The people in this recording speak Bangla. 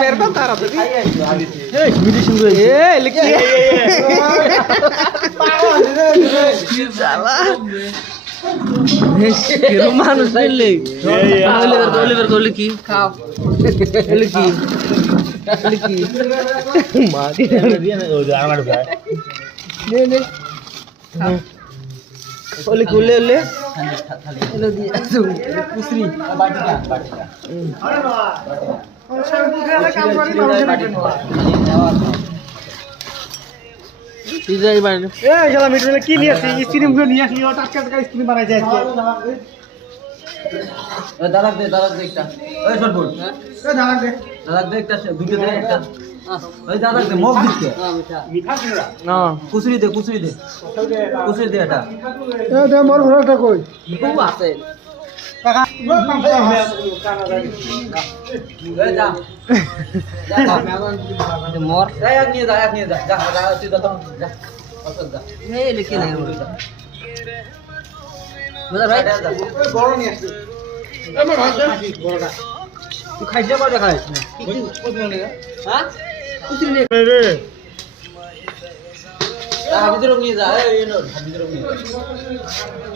বের কর তাড়াতাড়ি এই মেডিসিন রয়েছে এই লিখি শালা কেরো মানুষ নিলে অলিভার কোহলি কি খাও লিখি লিখি মারি আমার ভাই নে ওলে কোলে ওলে ওলে দিয়ে কুসরি তুই যাই বাড়ি এই শালা মেডিসিন কি নিয়ে আসি স্ক্রিন গুলো নিয়ে আসি ওটা টাটকা স্ক্রিন বানাই যায় আজকে দাঁড়াক দে একটা ওই শটবুট এই দাঁড়ান দে দাঁড়াক দে একটা দুটো দে একটা ওই দাঁড়াক দে মগ দিচ্ছে মিঠা সিংড়া না কুসরি দে এটা এই দে মোর ঘরটা কই খুব আছে কাকা এই যা মোর এক নিয়ে যা যা তুই যা যা যা এই লিখে নে বুঝা ভাই বড় নিয়ে আসি আমার ভাষা বড়টা তুই খাইছে কয়টা খাইছ না হ্যাঁ কুসরি নে রে ভিতরে নিয়ে যা এই ভিতরে নিয়ে যা